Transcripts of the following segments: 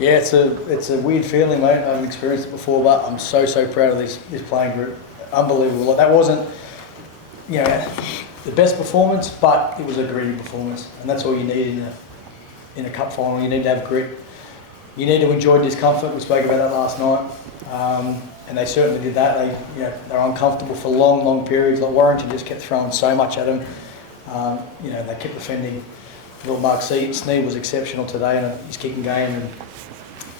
Yeah, it's a weird feeling, mate. I haven't experienced it before, but I'm so proud of this playing group. Unbelievable. Like, that wasn't, you know, the best performance, but it was a gritty performance, and that's all you need in a cup final. You need to have grit. You need to enjoy discomfort. We spoke about that last night, and they certainly did that. They're uncomfortable for long periods. Like, Warrington just kept throwing so much at them. They kept defending. Little Mark Sneed was exceptional today in his kicking game,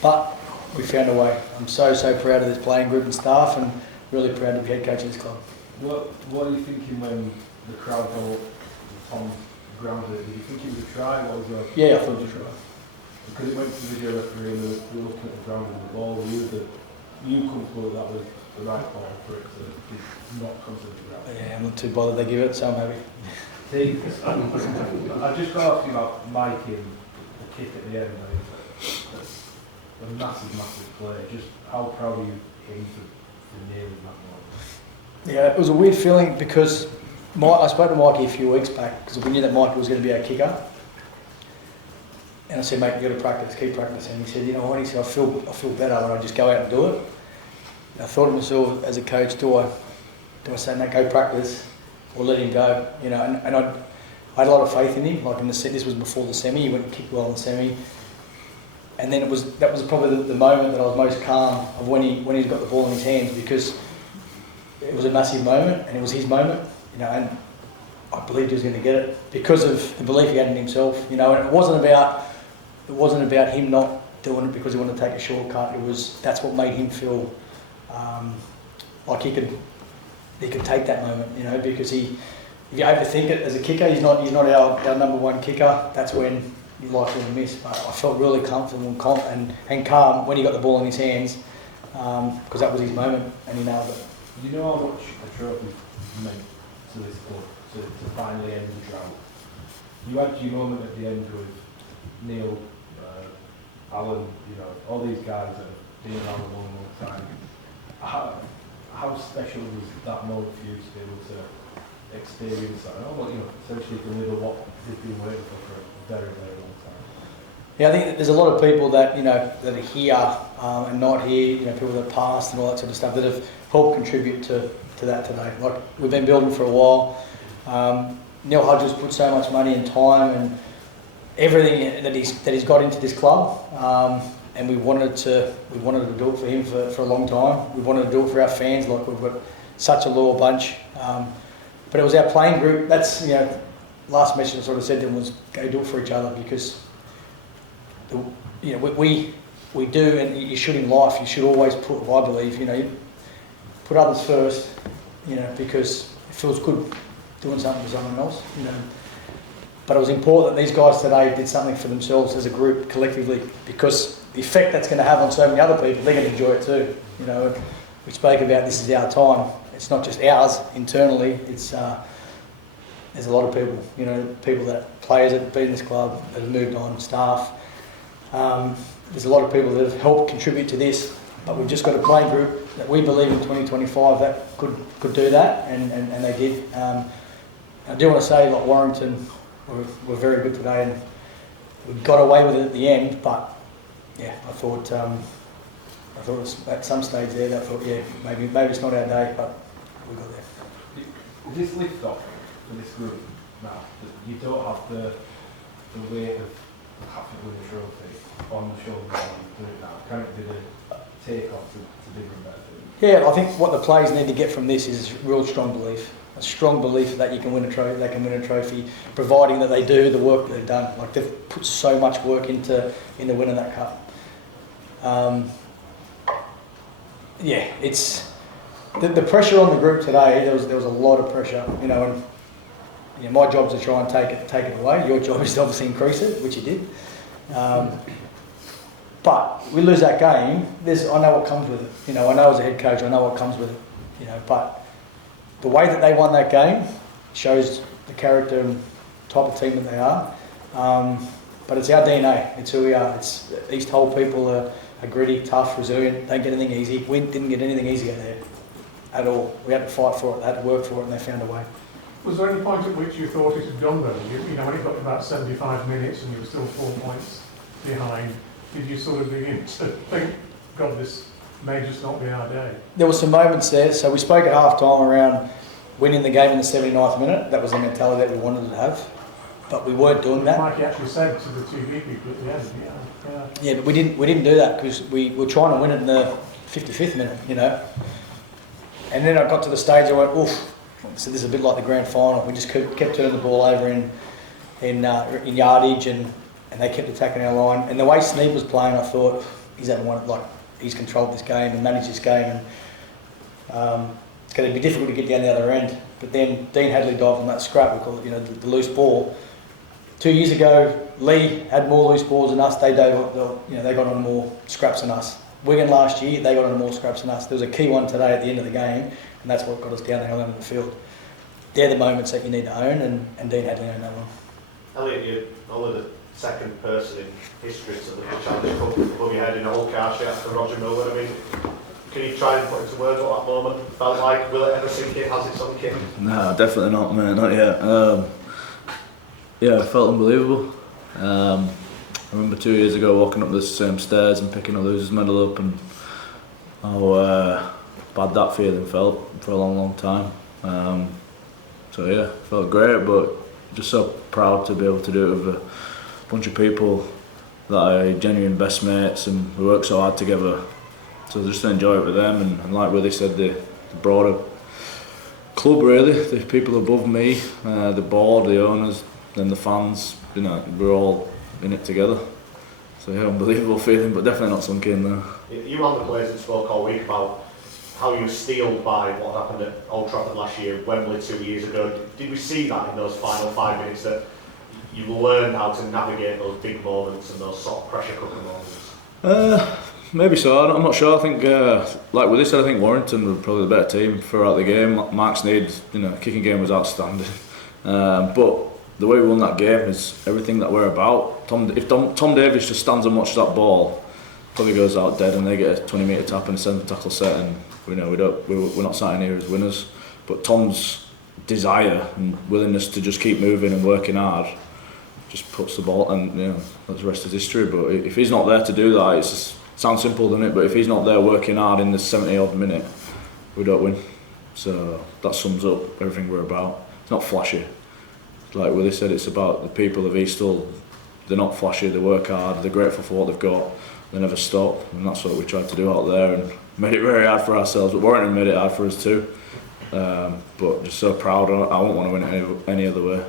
but we found a way. I'm so proud of this playing group and staff, and really proud to be head coach of this club. What are you thinking when the crowd go up Tom grounded? Did you think it was a try? Yeah, I thought it was a try. Because it went to the video referee and we were looking at the ground and the ball, you comfortable that was the right call for it to not consider the ground? Yeah, I'm not too bothered they give it, so I'm happy. See, I've just got to ask you about Mike in the kick at the end. A massive play. Just how proud are you him for nailing that one? Yeah, it was a weird feeling because I spoke to Mikey a few weeks back because we knew that Mikey was going to be our kicker. And I said, mate, you've got to practice, keep practicing. He said, you know what? He said, I feel better when I just go out and do it. And I thought to myself, as a coach, do I say, no, go practice, or let him go? You know, and I had a lot of faith in him. Like this was before the semi. He went and kicked well in the semi. And then that was probably the moment that I was most calm of when he got the ball in his hands, because it was a massive moment and it was his moment. You know, and I believed he was going to get it because of the belief he had in himself. You know, and it wasn't about him not doing it because he wanted to take a shortcut. That's what made him feel like he could take that moment. You know, because if you overthink it as a kicker, he's not our number one kicker. That's when you're likely to miss. But I felt really comfortable and calm when he got the ball in his hands, because that was his moment and he nailed it. Do you know how much a trophy meant to this club to finally end the drought? You had your moment at the end with Neil, Alan, all these guys that have been around a long time. How special was that moment for you to be able to experience that? Essentially deliver what they've been waiting for a very long time. Yeah, I think there's a lot of people that that are here and not here. People that passed and all that sort of stuff that have helped contribute to that today. Like, we've been building for a while. Neil Hudgens put so much money and time and everything that he's got into this club, and we wanted to do it for him for a long time. We wanted to do it for our fans. Like, we've got such a loyal bunch, but it was our playing group. That's last message I sort of said to him was, go do it for each other, because we do, and you should in life. You should always put, I believe, put others first, because it feels good doing something for someone else, But it was important that these guys today did something for themselves as a group, collectively, because the effect that's going to have on so many other people, they're going to enjoy it too. And we spoke about this is our time. It's not just ours internally. It's there's a lot of people, players that have been in this club that have moved on, staff. There's a lot of people that have helped contribute to this, but we've just got a playing group that we believe in 2025 that could do that, and they did. I do want to say, like, Warrington were very good today, and we got away with it at the end. But yeah, I thought it was at some stage there that I thought, maybe it's not our day, but we got there. Is this lift off for this group now? That you don't have the weight of having to win a trophy on the shoulders while you do it now? Can it be the take off to bigger and better things? Yeah, I think what the players need to get from this is real strong belief. A strong belief that you can win a trophy. They can win a trophy, providing that they do the work that they've done. Like, they've put so much work into winning that cup. It's the pressure on the group today. There was a lot of pressure, and my job is to try and take it away. Your job is to obviously increase it, which you did. But we lose that game. I know what comes with it. I know as a head coach, I know what comes with it. But the way that they won that game shows the character and type of team that they are. But it's our DNA. It's who we are. It's East Hull people are gritty, tough, resilient. Don't get anything easy. We didn't get anything easy out there at all. We had to fight for it. They had to work for it, and they found a way. Was there any point at which you thought it had gone though? When it got to about 75 minutes and you were still 4 points behind, did you sort of begin to think, God, this may just not be our day? There were some moments there. So we spoke at half time around winning the game in the 79th minute. That was the mentality that we wanted to have. But we weren't doing that. Mikey actually said to the TV people at the end, yeah. Yeah, but we didn't do that because we were trying to win it in the 55th minute, you know. And then I got to the stage I went, oof. So this is a bit like the grand final. We just kept turning the ball over in yardage and they kept attacking our line. And the way Sneed was playing, I thought he's he's controlled this game and managed this game. And it's going to be difficult to get down the other end. But then Dean Hadley dived on that scrap, we call it, you know, the loose ball. 2 years ago, Lee had more loose balls than us. They got on more scraps than us. Wigan last year, they got on more scraps than us. There was a key one today at the end of the game, and that's what got us down the end of the field. They're the moments that you need to own, and Dean Hadley owned that one. Elliot, you're only the second person in history to lift the Challenge Cup above your head in a whole car share after Roger Miller. I mean, can you try and put into words what that moment felt like? Will it ever sink in? Has it sunk in? No, definitely not, mate, not yet. Yeah, it felt unbelievable. I remember 2 years ago walking up the same stairs and picking a loser's medal up, and how bad that feeling felt for a long, long time. So yeah, felt great, but just so proud to be able to do it with a bunch of people that are genuine best mates and we work so hard together. So just to enjoy it with them, and like Willie said, the broader club really, the people above me, the board, the owners, and the fans, you know, we're all in it together. So yeah, unbelievable feeling, but definitely not sunk in there. You were on the players and spoke all week about how you were steeled by what happened at Old Trafford last year, Wembley 2 years ago. Did we see that in those final 5 minutes, that you learned how to navigate those big moments and those sort of pressure cooker moments? Maybe so, I'm not sure. I think, like with this, I think Warrington were probably the better team throughout the game. Mark Sneed, you know, kicking game was outstanding. But the way we won that game is everything that we're about. If Tom Davies just stands and watches that ball, probably goes out dead, and they get a 20-metre tap and a 7 tackle set, and we're not sat in here as winners. But Tom's desire and willingness to just keep moving and working hard just puts the ball, and you know, that's the rest is history. But if he's not there to do that, it sounds simple, doesn't it? But if he's not there working hard in the 70-odd minute, we don't win. So that sums up everything we're about. It's not flashy. Like Willie said, it's about the people of Eastall. They're not flashy, they work hard, they're grateful for what they've got, they never stop, and that's what we tried to do out there, and made it very hard for ourselves, but Warrington made it hard for us too. But just so proud, I won't want to win it any other way.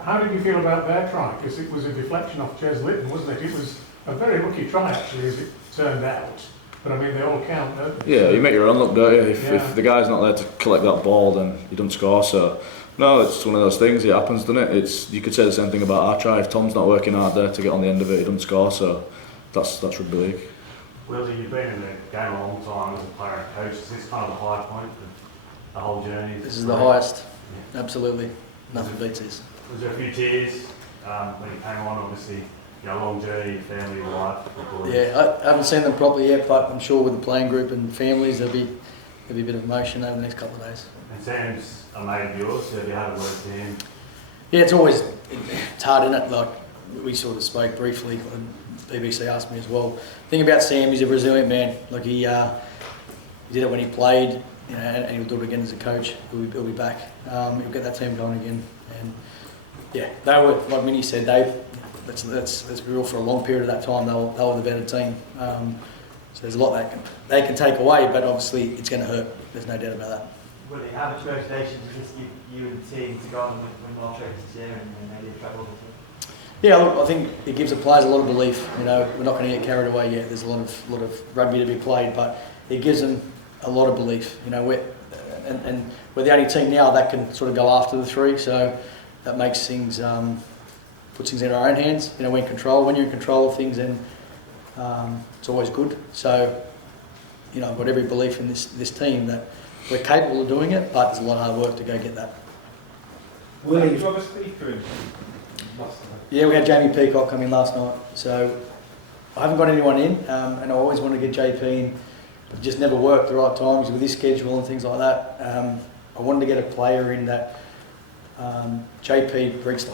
How did you feel about their try? Because it was a deflection off Jez Litton, wasn't it? It was a very lucky try actually, as it turned out. But I mean, they all count, don't they? Yeah, you make your own luck, don't you? If the guy's not there to collect that ball, then you don't score. So no, it's one of those things. It happens, doesn't it? You could say the same thing about our try. If Tom's not working hard there to get on the end of it, he doesn't score. So that's rugby league. Willie, you've been in the game a long time as a player and coach. Is this kind of the high point of the whole journey? This is the highest. Absolutely. Nothing beats this. Was there a few tears when you came on? Obviously, you know, long journey, your family, your life. Yeah, I haven't seen them properly yet, but I'm sure with the playing group and families, there'll be a bit of emotion over the next couple of days. And Sam's a mate of yours, so have you had a word to him? Yeah, it's hard, isn't it? Like, we sort of spoke briefly, and BBC asked me as well. The thing about Sam, he's a resilient man. Like, he did it when he played, you know, and he'll do it again as a coach. He'll be back. He'll get that team going again. And yeah, they were, like Minnie said, let's be real, for a long period of that time, they were the better team. So there's a lot they can take away, but obviously it's going to hurt. There's no doubt about that. Well, how much motivation does this give you and the team to go on and win World Trophies this year and maybe travel with them? Yeah, look, I think it gives the players a lot of belief. You know, we're not going to get carried away yet. There's a lot of rugby to be played, but it gives them a lot of belief. You know, we're the only team now that can sort of go after the three, so that makes things, puts things in our own hands. You know, we're in control. When you're in control of things, then it's always good. So, you know, I've got every belief in this team that we're capable of doing it, but there's a lot of hard work to go get that. Willie, did you have a speaker in? Yeah, we had Jamie Peacock come in last night, so I haven't got anyone in, and I always want to get JP in, but it just never worked the right times with his schedule and things like that. I wanted to get a player in that JP brings